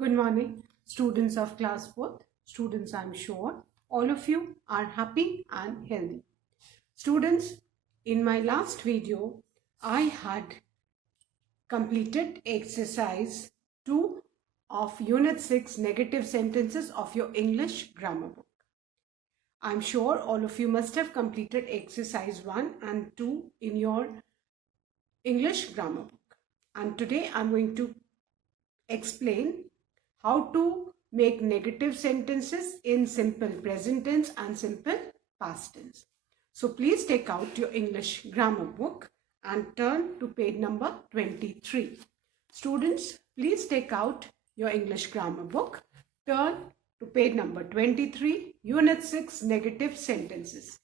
Good morning, students of class 4th. Students, I'm sure all of you are happy and healthy. Students, in my last video, I had completed exercise 2 of Unit 6 negative sentences of your English grammar book. I'm sure all of you must have completed exercise 1 and 2 in your English grammar book. And today I'm going to explain how to make negative sentences in simple present tense and simple past tense. So please take out your English grammar book and turn to page number 23. Students, please take out your English grammar book, turn to page number 23, Unit 6, negative sentences.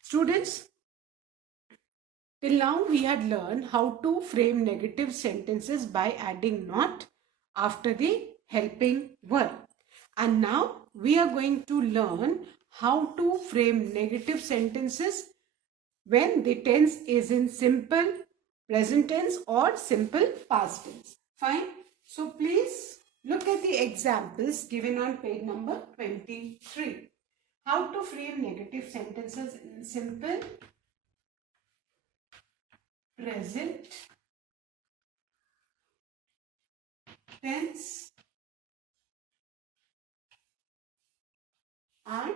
Students, till now we had learned how to frame negative sentences by adding not after the helping verb. And now we are going to learn how to frame negative sentences when the tense is in simple present tense or simple past tense. Fine. So please look at the examples given on page number 23. How to frame negative sentences in simple present tense and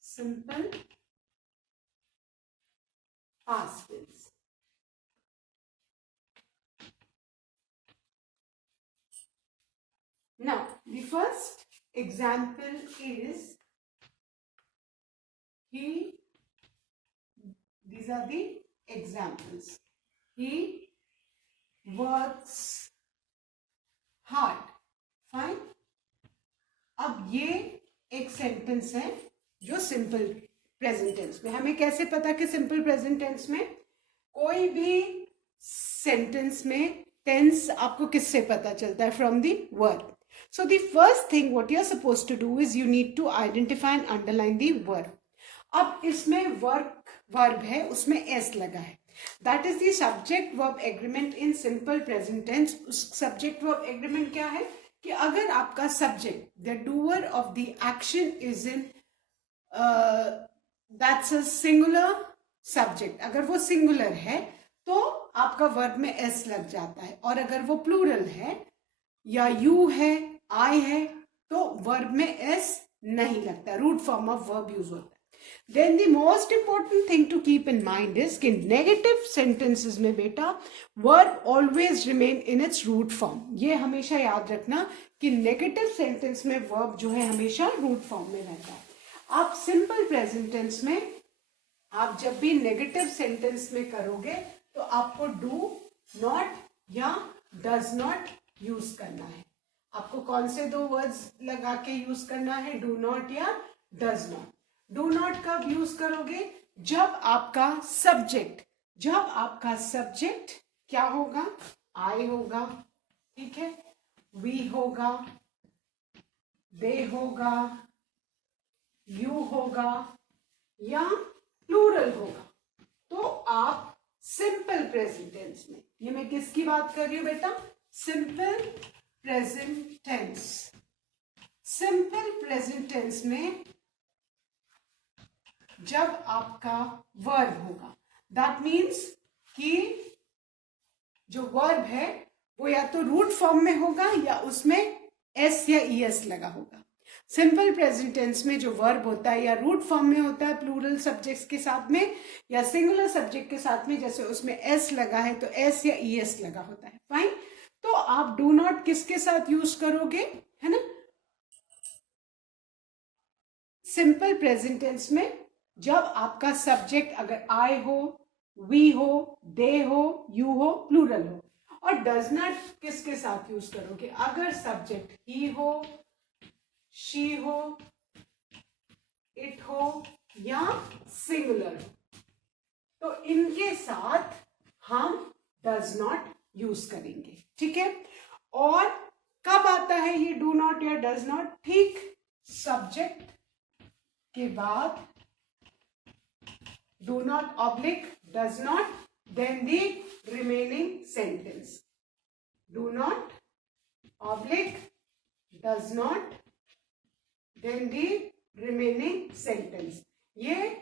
simple past tense. Now, the first example is these are the examples. He works hard. Fine. अब ये एक sentence है जो simple present tense में. हमें कैसे पता कि सिंपल प्रेजेंट टेंस में? कोई भी सेंटेंस में टेंस आपको किससे पता चलता है? From the verb. So the first thing what you are supposed to do is you need to identify and underline the verb. अब इसमें verb है, उसमें s लगा है. That is the subject verb agreement in simple present tense. Subject verb agreement क्या है? कि अगर आपका subject, the doer of the action is in that's a singular subject. अगर वो singular है तो आपका verb में s लग जाता है, और अगर वो plural है या you है, I है, तो verb में s नहीं लगता. Root form of verb use होता है. Then the most important thing to keep in mind is कि negative sentences में बेटा verb always remain in its root form. ये हमेशा याद रखना कि negative sentence में verb जो है हमेशा root form में रहता है. आप simple present tense में आप जब भी negative sentence में करोगे तो आपको do not या does not यूज करना है. आपको कौन से दो वर्ड्स लगा के यूज करना है? डू नॉट या डज नॉट. डू नॉट कब यूज करोगे? जब आपका सब्जेक्ट क्या होगा? आई होगा, ठीक है, वी होगा, दे होगा, यू होगा या प्लूरल होगा. तो आप सिंपल प्रेजेंट टेंस में, ये मैं किसकी बात कर रही हूं बेटा? Simple present tense. Simple present tense में जब आपका वर्ब होगा, दैट मीन्स कि जो वर्ब है वो या तो रूट फॉर्म में होगा या उसमें एस या ईएस लगा होगा. सिंपल प्रेजेंट टेंस में जो वर्ब होता है या रूट फॉर्म में होता है प्लूरल सब्जेक्ट्स के साथ में या सिंगुलर सब्जेक्ट के साथ में, जैसे उसमें एस लगा है तो एस या ईएस लगा होता है. फाइन. तो आप डू नॉट किसके साथ यूज करोगे? है ना, सिंपल प्रेजेंट टेंस में जब आपका सब्जेक्ट अगर आई हो, वी हो, दे हो, यू हो, प्लूरल हो. और डज नॉट किसके साथ यूज करोगे? अगर सब्जेक्ट ही हो, शी हो, इट हो या सिंगुलर हो, तो इनके साथ हम डज नॉट यूज करेंगे. ठीक है. और कब आता है ये डू नॉट या डज नॉट? ठीक सब्जेक्ट के बाद do not oblique does not, then the remaining sentence. Do not oblique does not, then the remaining sentence. ये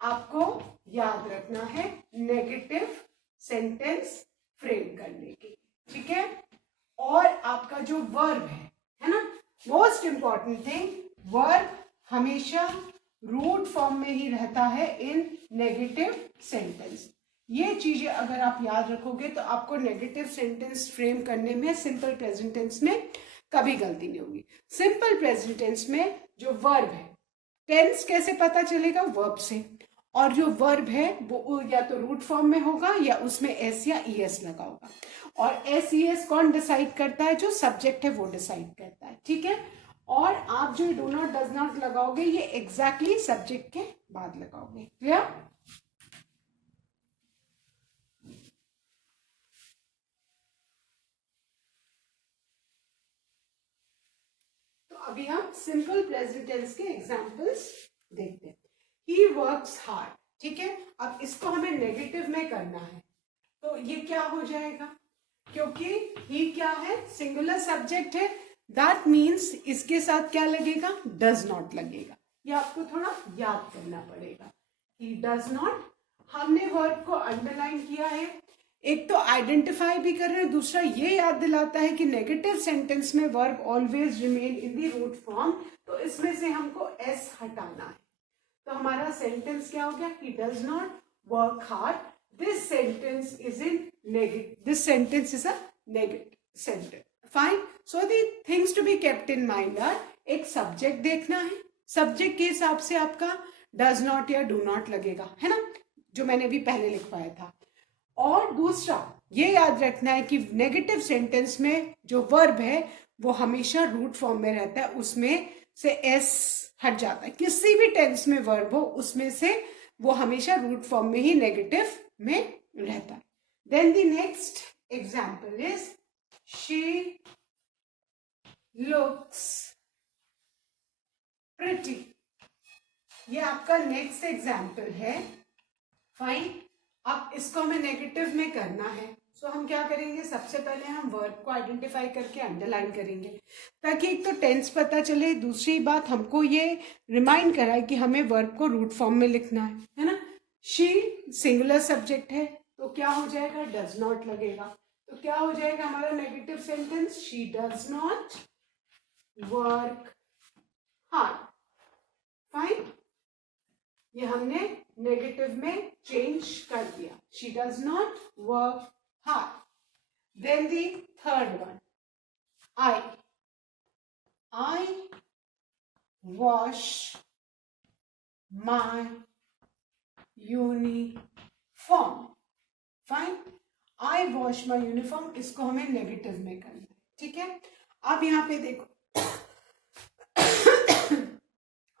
आपको याद रखना है नेगेटिव सेंटेंस फ्रेम करने की, ठीक है। और आपका जो वर्ब है ना, मोस्ट इंपॉर्टेंट थिंग, वर्ब हमेशा रूट फॉर्म में ही रहता है इन नेगेटिव सेंटेंस। ये चीजें अगर आप याद रखोगे तो आपको नेगेटिव सेंटेंस फ्रेम करने में सिंपल प्रेजेंट टेंस में कभी गलती नहीं होगी। सिंपल प्रेजेंट टेंस में जो वर्ब है, टेंस कैसे पता चलेगा? वर्ब से। और जो वर्ब है वो या तो रूट फॉर्म में होगा या उसमें एस या ईएस लगा होगा। और एस ईएस कौन डिसाइड करता है? जो सब्जेक्ट है वो डिसाइड करता है, ठीक है। और आप जो डू नॉट डज नॉट लगाओगे ये एग्जैक्टली सब्जेक्ट के बाद लगाओगे। क्लियर? तो अभी हम सिंपल प्रेजेंट टेंस के एग्जांपल्स देखते हैं। ही वर्क्स हार्ड, ठीक है। अब इसको हमें नेगेटिव में करना है तो ये क्या हो जाएगा? क्योंकि ही क्या है? सिंगुलर सब्जेक्ट है, दैट मीन्स इसके साथ क्या लगेगा? डज नॉट लगेगा। ये आपको थोड़ा याद करना पड़ेगा। ही डज नॉट, हमने वर्ब को अंडरलाइन किया है, एक तो आइडेंटिफाई भी कर रहे हैं, दूसरा ये याद दिलाता है कि नेगेटिव सेंटेंस में verb always remain in the root form, तो इसमें से हमको एस हटाना है। तो हमारा सेंटेंस क्या हो गया? He does not work hard. This sentence is in negative, this sentence is a negative sentence. Fine. So the things to be kept in mind are, एक सब्जेक्ट देखना है, सब्जेक्ट के हिसाब से आपका डज नॉट या डू नॉट लगेगा, है ना, जो मैंने भी पहले लिखवाया था। और दूसरा ये याद रखना है कि नेगेटिव सेंटेंस में जो वर्ब है वो हमेशा रूट फॉर्म में रहता है, उसमें से एस हट जाता है। किसी भी टेंस में वर्ब हो उसमें से वो हमेशा रूट फॉर्म में ही नेगेटिव में रहता है। Then the next example is she looks pretty. ये आपका नेक्स्ट एग्जाम्पल है। फाइन। अब इसको हमें नेगेटिव में करना है, सो हम क्या करेंगे? सबसे पहले हम वर्ब को आइडेंटिफाई करके अंडरलाइन करेंगे ताकि एक तो टेंस पता चले, दूसरी बात हमको ये रिमाइंड कराए कि हमें वर्ब को रूट फॉर्म में लिखना है ना। शी सिंगुलर सब्जेक्ट है तो क्या हो जाएगा? डज नॉट लगेगा। तो क्या हो जाएगा हमारा negative sentence? She does not work hard. Fine. ये हमने नेगेटिव में चेंज कर दिया। She does not work hard. Then the third one, I wash my uniform. Fine. I wash my uniform, इसको हमें नेगेटिव में करना है, ठीक है। अब यहाँ पे देखो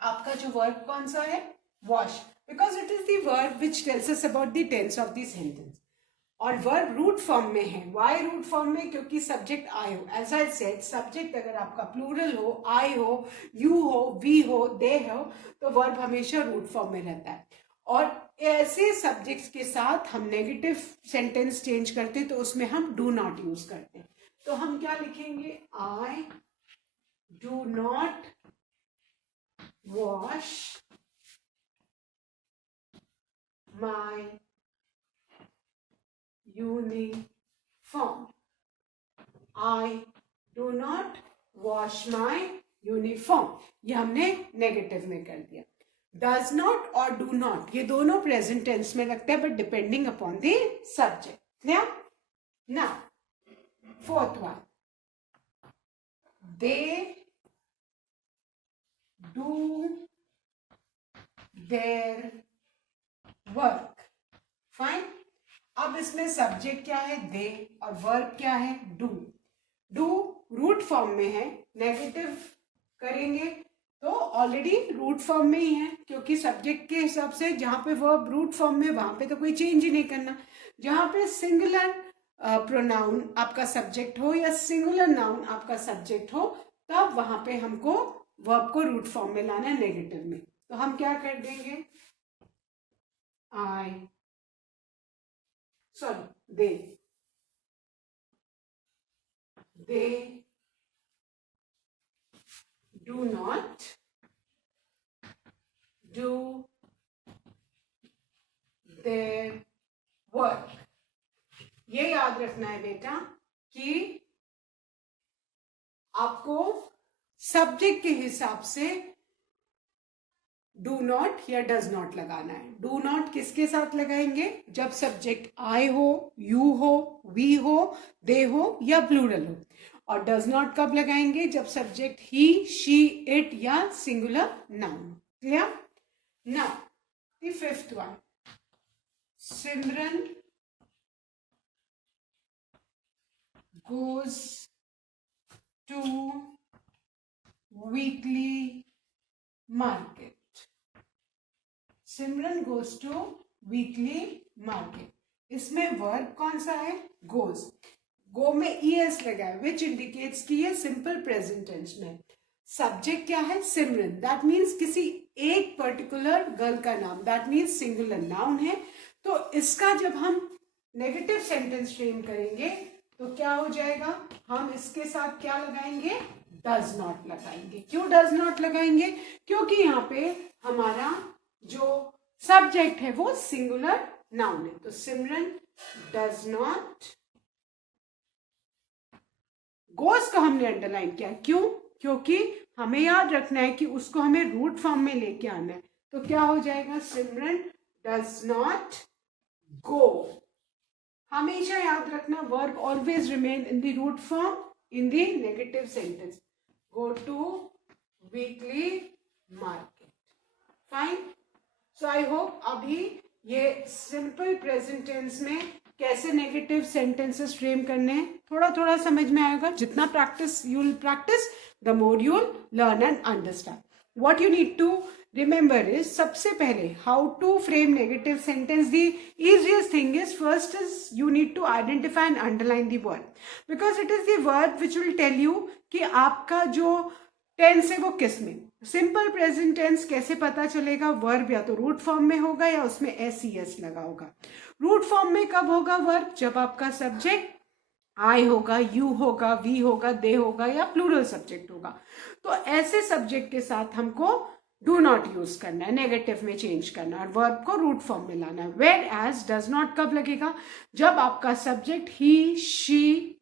आपका जो वर्ब कौन सा है? Wash, because it is the verb which tells us about the tense of the sentence. और वर्ब रूट फॉर्म में है। वाई रूट फॉर्म में? क्योंकि सब्जेक्ट आई हो। एज आई सेड, सब्जेक्ट अगर आपका प्लूरल हो, आई हो, यू हो, वी हो, दे हो, तो वर्ब हमेशा रूट फॉर्म में रहता है। और ऐसे सब्जेक्ट्स के साथ हम नेगेटिव सेंटेंस चेंज करते हैं तो उसमें हम डू नॉट यूज करते हैं। तो हम क्या लिखेंगे? I do not wash my uniform. I do not wash my uniform. ये हमने नेगेटिव में कर दिया। डज नॉट और डू नॉट ये दोनों प्रेजेंट टेंस में लगता है, but depending upon the subject. Clear? Now fourth one, they do their work. Fine. अब इसमें सब्जेक्ट क्या है? दे, और वर्ब क्या है? डू। डू रूट फॉर्म में है, नेगेटिव करेंगे तो ऑलरेडी रूट फॉर्म में ही है, क्योंकि सब्जेक्ट के हिसाब से जहां पे वर्ब रूट फॉर्म में वहां पे तो कोई चेंज ही नहीं करना। जहां पे सिंगुलर प्रोनाउन आपका सब्जेक्ट हो या सिंगुलर नाउन आपका सब्जेक्ट हो, तब वहां पे हमको वर्ब को रूट फॉर्म में लाना है, नेगेटिव में। तो हम क्या कर देंगे? they do not do their work. ये याद रखना है बेटा कि आपको सब्जेक्ट के हिसाब से डू नॉट या डज नॉट लगाना है. डू नॉट किसके साथ लगाएंगे? जब सब्जेक्ट आई हो, यू हो, वी हो, दे हो या प्लूरल हो. और डज नॉट कब लगाएंगे? जब सब्जेक्ट ही, शी, इट या singular noun. Clear? Now the fifth one, Simran goes to weekly market. Simran goes to weekly market. इसमें वर्ब कौन सा है? goes. go में es लगा है which indicates कि ये सिंपल प्रेजेंट टेंस में. सब्जेक्ट क्या है? सिमरन. दैट मीन्स किसी एक पर्टिकुलर गर्ल का नाम. दैट मीन्स सिंगुलर नाउन है. तो इसका जब हम नेगेटिव सेंटेंस फ्रेम करेंगे तो क्या हो जाएगा? हम इसके साथ क्या लगाएंगे? डज नॉट लगाएंगे. क्यों डज नॉट लगाएंगे? क्योंकि यहाँ पे हमारा जो सब्जेक्ट है वो सिंगुलर नाउन है. तो सिमरन डज नॉट, गोज को हमने अंडरलाइन किया. क्यों? क्योंकि हमें याद रखना है कि उसको हमें रूट फॉर्म में लेके आना है. तो क्या हो जाएगा? Simran does not go. हमेशा याद रखना, verb always remain in the root form in the negative sentence. Go to weekly market. Fine. So I hope अभी ये सिंपल प्रेजेंट टेंस में कैसे नेगेटिव सेंटेंसेस फ्रेम करने हैं थोड़ा थोड़ा समझ में आएगा. जितना practice you will practice, the more you will learn and understand. What you need to remember is, सबसे पहले how to frame negative sentence, the easiest thing is, first is you need to identify and underline the word, because it is the word which will tell you कि आपका जो tense है वो किस में. Simple present tense कैसे पता चलेगा? वर्ब या तो रूट फॉर्म में होगा या उसमें एस लगा होगा. रूट फॉर्म में कब होगा वर्ब? जब आपका सब्जेक्ट आई होगा, यू होगा, वी होगा, दे होगा या प्लूरल सब्जेक्ट होगा. तो ऐसे सब्जेक्ट के साथ हमको डू नॉट यूज करना है, नेगेटिव में चेंज करना है और वर्ब को रूट फॉर्म में लाना है. वेर एज डज नॉट कब लगेगा? जब आपका सब्जेक्ट ही, शी,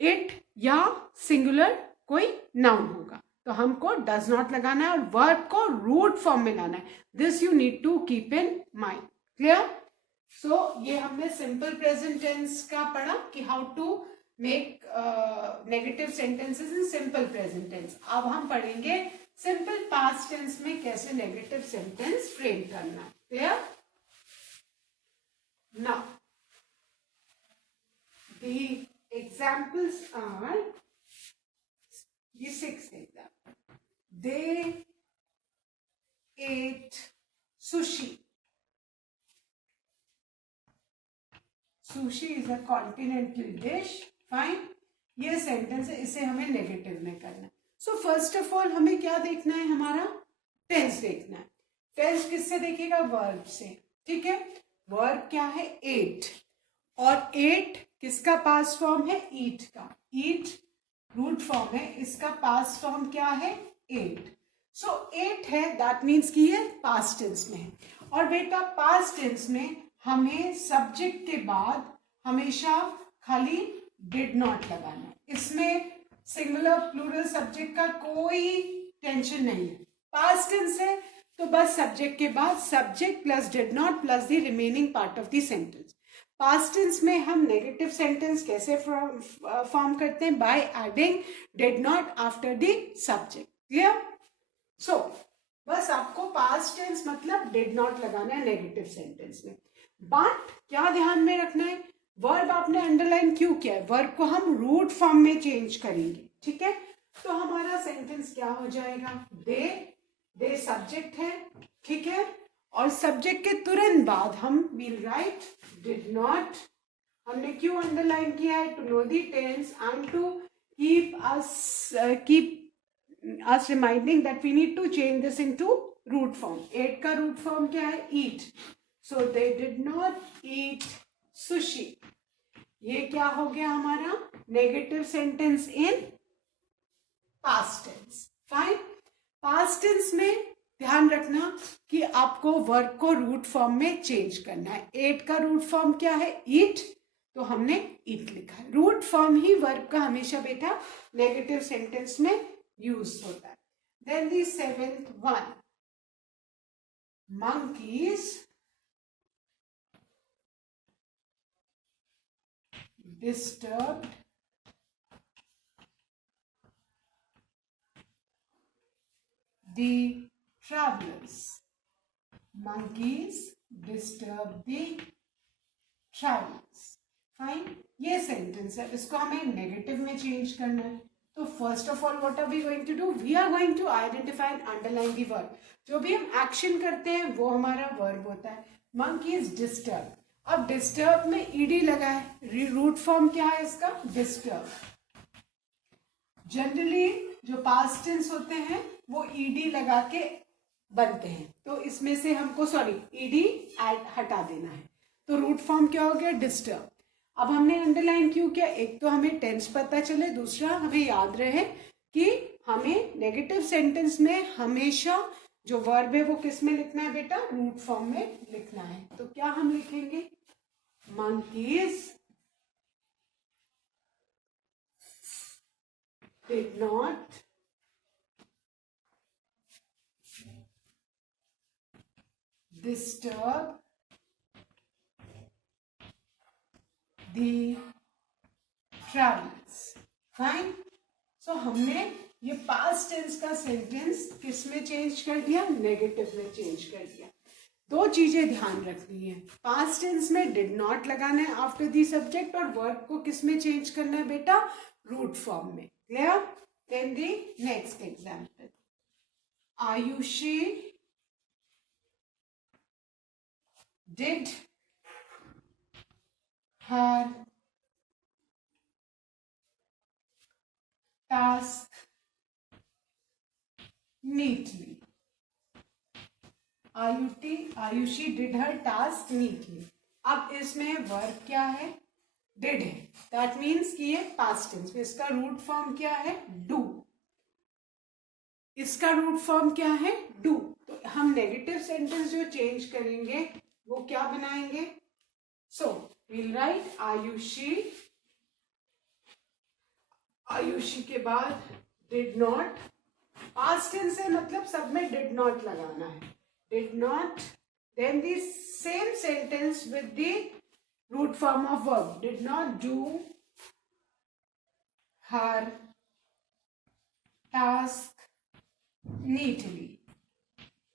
इट या सिंगुलर कोई नाउन होगा. तो हमको डज नॉट लगाना है और वर्ब को रूट फॉर्म में लाना है. This you need to keep in mind. Clear? So ये हमने सिंपल प्रेजेंट टेंस का पढ़ा कि how to make negative sentences in simple present tense. अब हम पढ़ेंगे सिंपल पास्ट टेंस में कैसे नेगेटिव सेंटेंस फ्रेम करना. Clear? Now the examples are the sixth example. They ate sushi. Sushi is a continental dish. Fine. ये sentence है, इसे हमें नेगेटिव में करना है. सो फर्स्ट ऑफ ऑल हमें क्या देखना है? हमारा टेंस देखना है. टेंस किससे देखेगा? वर्ब से. ठीक है? वर्ब क्या है? एट. और एट किसका पास्ट फॉर्म है? ईट का. ईट रूट फॉर्म है, इसका पास्ट फॉर्म क्या है? एट. सो एट है, दैट मीन्स कि ये पास्ट टेंस में है. और बेटा पास्ट टेंस में हमें सब्जेक्ट के बाद हमेशा खाली डिड नॉट लगाना है. इसमें सिंगुलर प्लूरल सब्जेक्ट का कोई टेंशन नहीं है. पास्ट टेंस है तो बस सब्जेक्ट के बाद subject plus did not plus the remaining part of the sentence. Past tense में हम नेगेटिव सेंटेंस कैसे फॉर्म करते हैं? By adding did not after the subject. Clear? So बस आपको पास्ट टेंस मतलब डिड नॉट लगाना है नेगेटिव सेंटेंस में. बट क्या ध्यान में रखना है? वर्ब आपने अंडरलाइन क्यों किया है? वर्ब को हम रूट फॉर्म में चेंज करेंगे. ठीक है? तो हमारा सेंटेंस क्या हो जाएगा? दे सब्जेक्ट है. ठीक है? और सब्जेक्ट के तुरंत बाद हम विल राइट डिड नॉट. हमने क्यों अंडरलाइन किया है? To know the tense and to keep us reminding that we need to change this into root form. Ate का रूट फॉर्म क्या है? Eat. So they did not eat sushi. ये क्या हो गया हमारा? Negative sentence in past tense. Fine. Past tense में ध्यान रखना कि आपको वर्ब को रूट फॉर्म में चेंज करना है। एट का रूट फॉर्म क्या है? ईट, तो हमने ईट लिखा है। रूट फॉर्म ही वर्ब का हमेशा बेटा नेगेटिव सेंटेंस में यूज होता है। Then the seventh one, monkeys disturbed the travelers. Monkeys disturb the travelers. Fine, ये सेंटेंस है, इसको हमें नेगेटिव में चेंज करना है। तो first of all what are we going to do? We are going to identify and underline the verb. जो भी हम एक्शन करते हैं वो हमारा वर्ब होता है। monkeys disturb, अब डिस्टर्ब में ईडी लगा है, रूट फॉर्म क्या है इसका? डिस्टर्ब। जनरली जो पास्ट टेंस होते हैं वो ईडी लगा के बनते हैं, तो इसमें से हमको ईडी हटा देना है। तो रूट फॉर्म क्या हो गया? डिस्टर्ब। अब हमने अंडरलाइन क्यों किया? एक तो हमें टेंस पता चले, दूसरा हमें याद रहे कि हमें नेगेटिव सेंटेंस में हमेशा जो वर्ब है वो किस में लिखना है बेटा? रूट फॉर्म में लिखना है। तो क्या हम लिखेंगे? monkeys did not disturb the travelers. Fine. So हमने ये पास्ट टेंस का सेंटेंस किस में चेंज कर दिया? नेगेटिव में चेंज कर दिया। दो चीजें ध्यान रखनी है, पास्ट टेंस में डिड नॉट लगाना है आफ्टर दी सब्जेक्ट, और वर्ब को किस में चेंज करना है बेटा? रूट फॉर्म में। Clear? Then the next example, Ayushi did her task neatly. Ayushi did her task neatly. अब इसमें वर्ब क्या है? डिड है। दैट मीन्स कि ये पास्ट टेंस में, इसका रूट फॉर्म क्या है? डू। इसका रूट फॉर्म क्या है? डू। तो हम नेगेटिव सेंटेंस जो चेंज करेंगे वो क्या बनाएंगे? So will write Ayushi, Ayushi के बाद डिड नॉट, पास्ट टेंस है मतलब सब में डिड नॉट लगाना है। Did not, then the same sentence with the root form of verb, did not do her task neatly.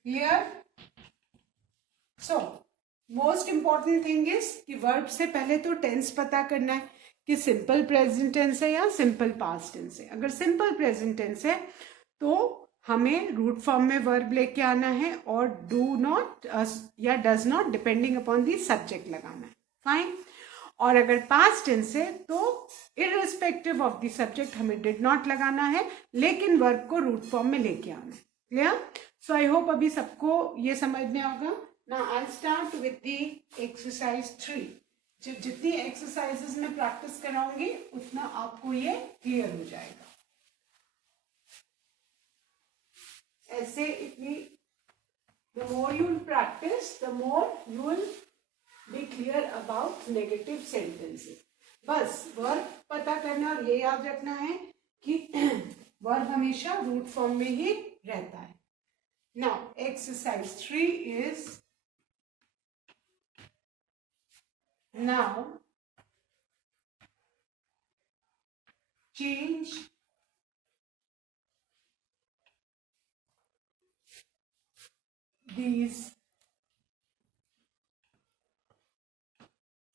Clear? So most important thing is कि verb से पहले तो टेंस पता करना है कि सिंपल प्रेजेंट टेंस है या सिंपल पास्ट टेंस है। अगर सिंपल प्रेजेंट टेंस है तो हमें रूट फॉर्म में वर्ब लेके आना है और डू नॉट या does not depending upon the subject लगाना है। फाइन। और अगर पास्ट टेंस है तो इररिस्पेक्टिव ऑफ द सब्जेक्ट हमें डिड नॉट लगाना है, लेकिन वर्ब को रूट फॉर्म में लेके आना है। क्लियर? सो आई होप अभी सबको ये समझ में होगा। Now I'll start with the exercise 3. जितनी एक्सरसाइजेस में प्रैक्टिस कराऊंगी उतना आपको ये क्लियर हो जाएगा। ऐसे इतनी the more you will practice, the more you will be clear about negative sentences. बस वर्ब पता करना और ये याद रखना है कि वर्ब हमेशा रूट फॉर्म में ही रहता है। Now exercise 3 is, now change these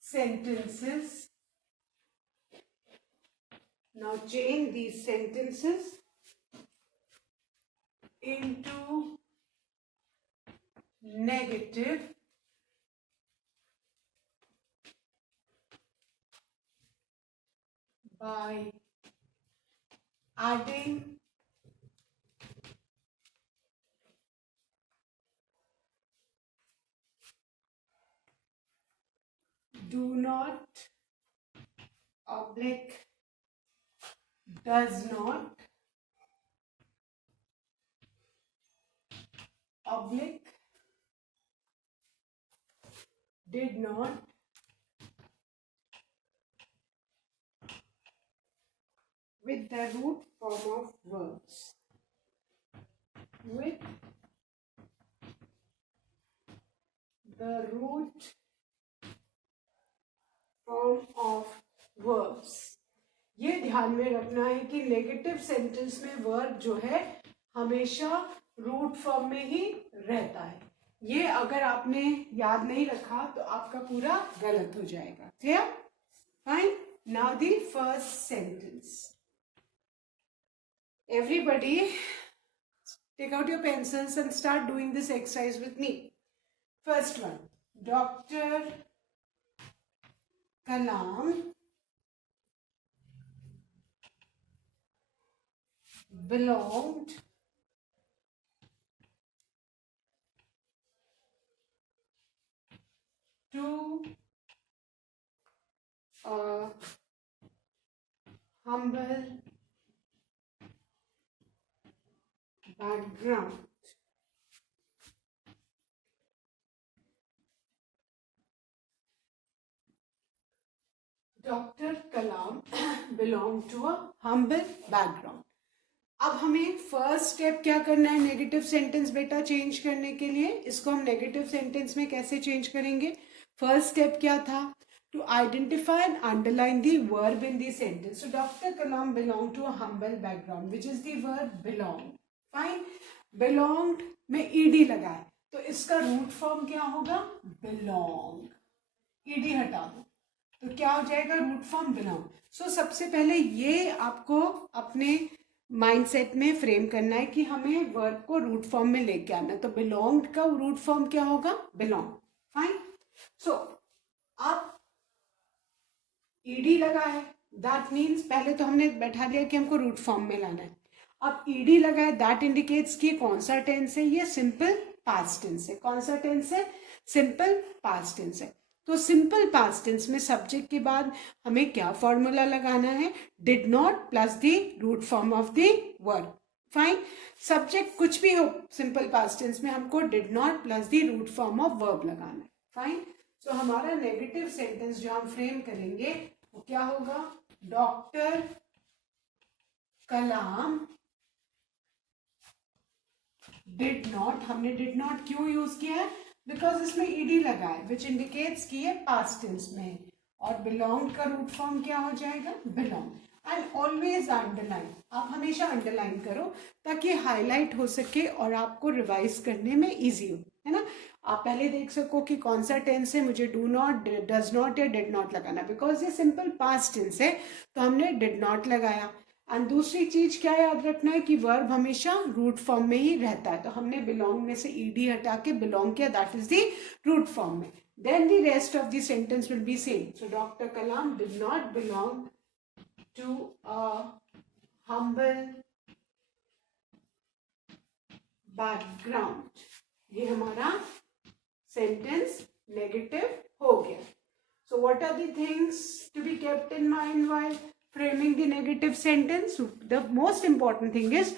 sentences. Now change these sentences into negative by adding do not, oblique, does not, public did not with the root form of verbs. With the root form of verbs. ये ध्यान में रखना है कि negative sentence में verb जो है हमेशा रूट फॉर्म में ही रहता है. ये अगर आपने याद नहीं रखा तो आपका पूरा गलत हो जाएगा. Clear? Fine. Now the first sentence. Everybody take out your pencils and start doing this exercise with me. First one. Dr. Kalam belonged to a humble background. Dr. Kalam belonged to a humble background. अब हमें first step क्या करना है negative sentence बेटा change करने के लिए. इसको हम नेगेटिव सेंटेंस में कैसे चेंज करेंगे? फर्स्ट स्टेप क्या था? To identify and underline the verb in the sentence. So doctor Kalam belong to a humble background which is the verb belong. Fine. Belonged में ईडी लगाए तो इसका रूट फॉर्म क्या होगा? बिलोंग. ईडी हटा दो तो क्या हो जाएगा? Root form belong. सो सबसे पहले ये आपको अपने माइंडसेट में फ्रेम करना है कि हमें वर्ब को रूट फॉर्म में लेके आना. तो बिलोंग्ड का रूट फॉर्म क्या होगा? बिलोंग. फाइन. सो अब ईडी लगा है दैट मीन्स पहले तो हमने बैठा लिया कि हमको रूट फॉर्म में लाना है. अब ईडी लगा है दैट इंडिकेट्स कि कौन सा टेंस है? ये सिंपल पास्ट टेंस है. कौन सा टेंस है? सिंपल पास्ट टेंस है. तो सिंपल पास्ट टेंस में सब्जेक्ट के बाद हमें क्या फॉर्मूला लगाना है? Did not plus the root form of the verb. Fine. Subject कुछ भी हो सिंपल पास्ट टेंस में हमको did not plus the root form of verb लगाना है. फाइन. सो हमारा नेगेटिव सेंटेंस जो हम फ्रेम करेंगे वो क्या होगा? Doctor Kalam did not. हमने डिड नॉट क्यों यूज किया है? बिकॉज इसमें ईडी लगा है विच इंडिकेट्स कि ये पास्ट टेंस में है. और बिलोंग का रूट फॉर्म क्या हो जाएगा? बिलोंग. And always underline. आप हमेशा अंडरलाइन करो ताकि हाईलाइट हो सके और आपको रिवाइज करने में इजी हो, है ना. आप पहले देख सको कि कौन सा टेंस है. मुझे डू नॉट, डज नॉट या डिड नॉट लगाना. बिकॉज ये सिंपल पास्ट टेंस है तो हमने डिड नॉट लगाया. एंड दूसरी चीज क्या याद रखना है कि वर्ब हमेशा रूट फॉर्म में ही रहता है. तो हमने बिलोंग में से ईडी हटा के बिलोंग किया that is the root form में. Then the rest of the sentence will be same. So doctor Kalam did not belong to a humble background. ये हमारा सेंटेंस नेगेटिव हो गया. So what are the things to be kept in mind while framing the negative sentence? The most important thing is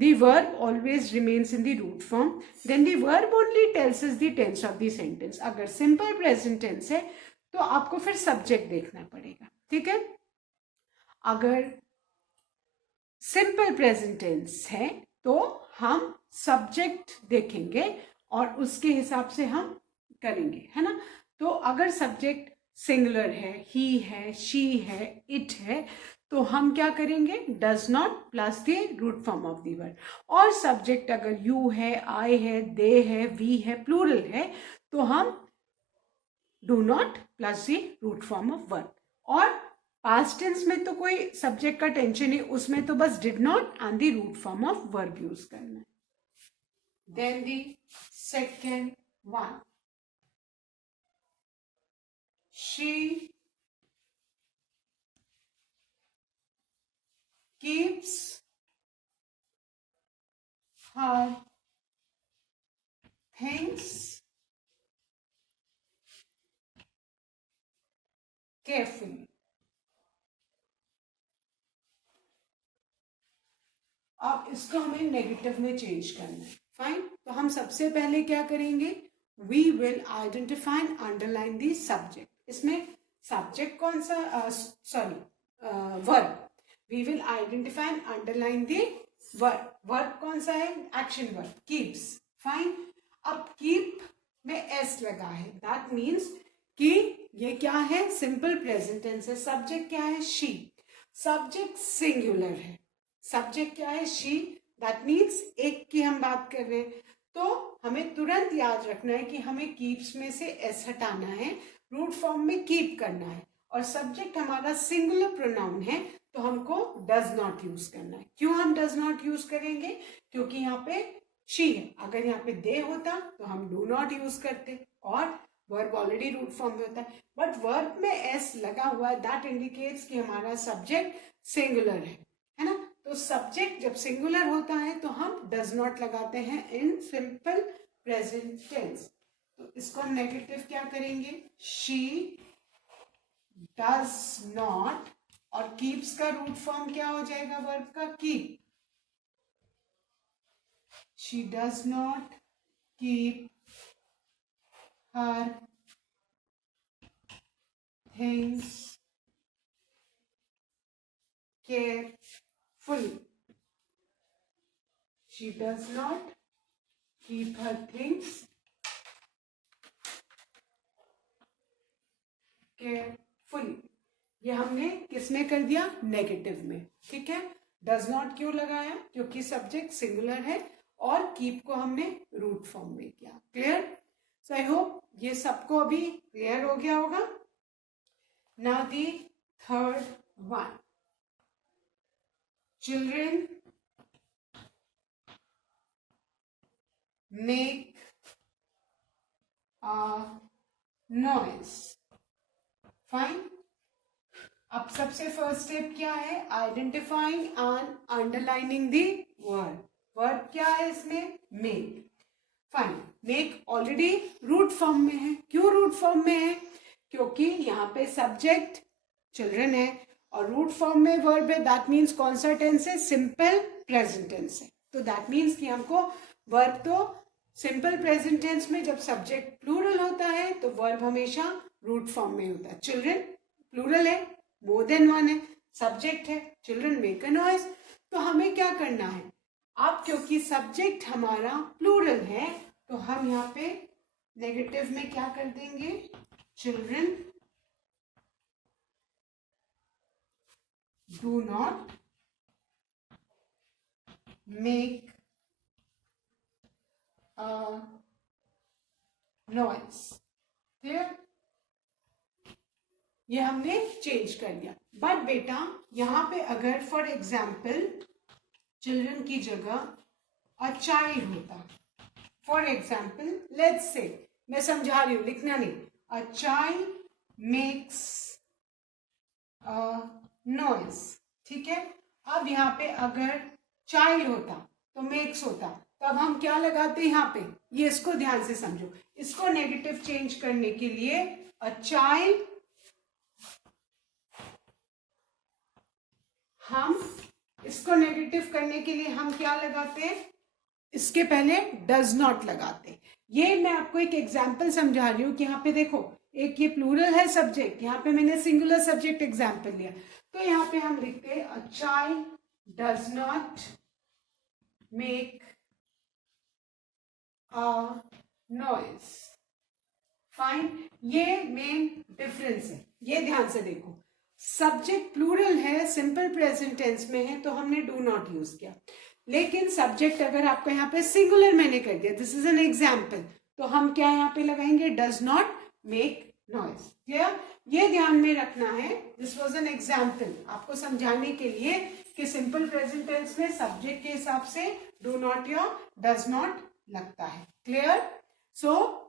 the verb always remains in the root form. Then the verb only tells us the tense of the sentence. अगर simple present tense है तो आपको फिर subject देखना पड़ेगा. ठीक है. अगर simple present tense है तो हम subject देखेंगे और उसके हिसाब से हम करेंगे, है ना. तो अगर subject सिंगुलर है, ही है, शी है, इट है तो हम क्या करेंगे? Does not plus the root form of the verb. और सब्जेक्ट अगर यू है, आई है, दे है, वी है, प्लूरल है तो हम do not plus the root form of verb. और पास्ट टेंस में तो कोई सब्जेक्ट का टेंशन नहीं, उसमें तो बस did not and the root form of verb use करना है. Then the second one. She keeps her things carefully. अब इसको हमें नेगेटिव में चेंज करना है. फाइन. तो हम हम सबसे पहले क्या करेंगे, we will identify and underline the subject. इसमें सब्जेक्ट कौन सा, verb, we will identify and underline the verb. Verb कौन सा है, एक्शन वर्ब, कीप्स। फाइन, अब कीप में एस लगा है, दैट मीन्स कि ये क्या है, सिंपल प्रेजेंट टेंस है। सब्जेक्ट क्या है, शी, सब्जेक्ट सिंगुलर है, सब्जेक्ट क्या है, शी, दैट मीन्स एक की हम बात कर रहे हैं। तो हमें तुरंत याद रखना है कि हमें कीप्स में से एस हटाना है, रूट फॉर्म में कीप करना है, और सब्जेक्ट हमारा सिंगुलर प्रोनाउन है तो हमको डज नॉट यूज करना है। क्यों हम डज नॉट यूज करेंगे, क्योंकि यहाँ पे शी है, अगर यहाँ पे दे होता तो हम डू नॉट यूज करते, और वर्ब ऑलरेडी रूट फॉर्म में होता है, बट वर्ब में एस लगा हुआ है, दैट इंडिकेट्स कि हमारा सब्जेक्ट सिंगुलर है ना। तो सब्जेक्ट जब सिंगुलर होता है तो हम डज नॉट लगाते हैं इन सिंपल प्रेजेंट टेंस। तो इसको नेगेटिव क्या करेंगे, शी डज नॉट, और कीप्स का रूट फॉर्म क्या हो जाएगा वर्ब का, keep, she does not keep her things carefully, she does not keep her things carefully। ये हमने किसमें कर दिया, नेगेटिव में, ठीक है। डज नॉट क्यों लगाया, क्योंकि सब्जेक्ट सिंगुलर है, और कीप को हमने रूट फॉर्म में किया। क्लियर, सो आई होप ये सबको अभी क्लियर हो गया होगा। Now the third one, children make a noise। Fine, अब सबसे फर्स्ट स्टेप क्या है, identifying and underlining the verb. Verb क्या है इसमें, make. Fine, make already root form में है। क्यों रूट फॉर्म में है, क्योंकि यहाँ पे सब्जेक्ट चिल्ड्रन है और रूट फॉर्म में वर्ब है, दैट मीन्स कौन सा टेंस है, सिंपल प्रेजेंट टेंस है। तो दैट मीन्स कि हमको वर्ब तो सिंपल प्रेजेंट टेंस में जब सब्जेक्ट प्लूरल होता है तो वर्ब हमेशा रूट फॉर्म में होता है। चिल्ड्रन प्लूरल है, मोर देन वन है, सब्जेक्ट है, चिल्ड्रन मेक अ नॉइज। तो हमें क्या करना है, अब क्योंकि सब्जेक्ट हमारा प्लूरल है तो हम यहाँ पे नेगेटिव में क्या कर देंगे, children do not make a noise. Clear, ये हमने चेंज कर दिया। बट बेटा यहाँ पे अगर फॉर एग्जाम्पल चिल्ड्रन की जगह अ चाइल्ड होता, फॉर एग्जाम्पल लेट्स से, मैं समझा रही हूं, लिखना नहीं, a child makes a noise, ठीक है। अब यहाँ पे अगर चाइल्ड होता तो मेक्स होता, तब हम क्या लगाते हैं यहाँ पे, ये इसको ध्यान से समझो, इसको नेगेटिव चेंज करने के लिए अ चाइल्ड, हम इसको नेगेटिव करने के लिए हम क्या लगाते हैं, इसके पहले डज नॉट लगाते। ये मैं आपको एक एग्जाम्पल समझा रही हूं कि यहाँ पे देखो, एक ये प्लूरल है सब्जेक्ट, यहाँ पे मैंने सिंगुलर सब्जेक्ट एग्जाम्पल लिया, तो यहाँ पे हम लिखते हैं a child does not make a noise. Fine, ये मेन डिफरेंस है, ये ध्यान से देखो। सब्जेक्ट प्लूरल है, सिंपल प्रेजेंट टेंस में है तो हमने डू नॉट यूज किया, लेकिन सब्जेक्ट अगर आपको यहाँ पे सिंगुलर मैंने कर दिया, दिस इज एन एग्जाम्पल, तो हम क्या यहाँ पे लगाएंगे, does not make noise. Clear, ये ध्यान में रखना है, दिस वॉज एन एग्जाम्पल आपको समझाने के लिए कि सिंपल प्रेजेंट टेंस में सब्जेक्ट के हिसाब से डू नॉट या डज नॉट लगता है। Clear, so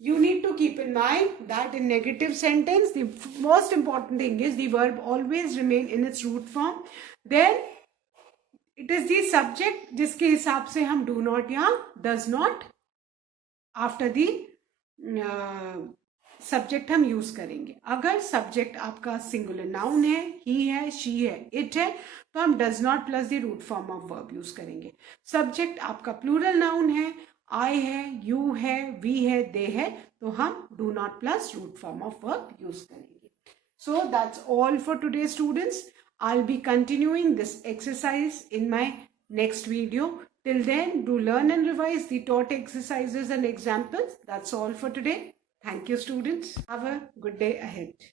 you need to keep in mind that in negative sentence the most important thing is the verb always remain in its root form, then it is the subject जिसके हिसाब से हम do not या does not after the subject हम use करेंगे। अगर subject आपका singular noun है, ही है, शी है, इट है, तो हम does not plus the root form of verb use करेंगे। सब्जेक्ट आपका प्लूरल नाउन है, आई है, यू है, वी है, दे है, तो हम do not plus root form of verb use करेंगे। So that's all for today, students. I'll be continuing this exercise in my next video. Till then, do learn and revise the taught exercises and examples. That's all for today. Thank you, students. Have a good day ahead.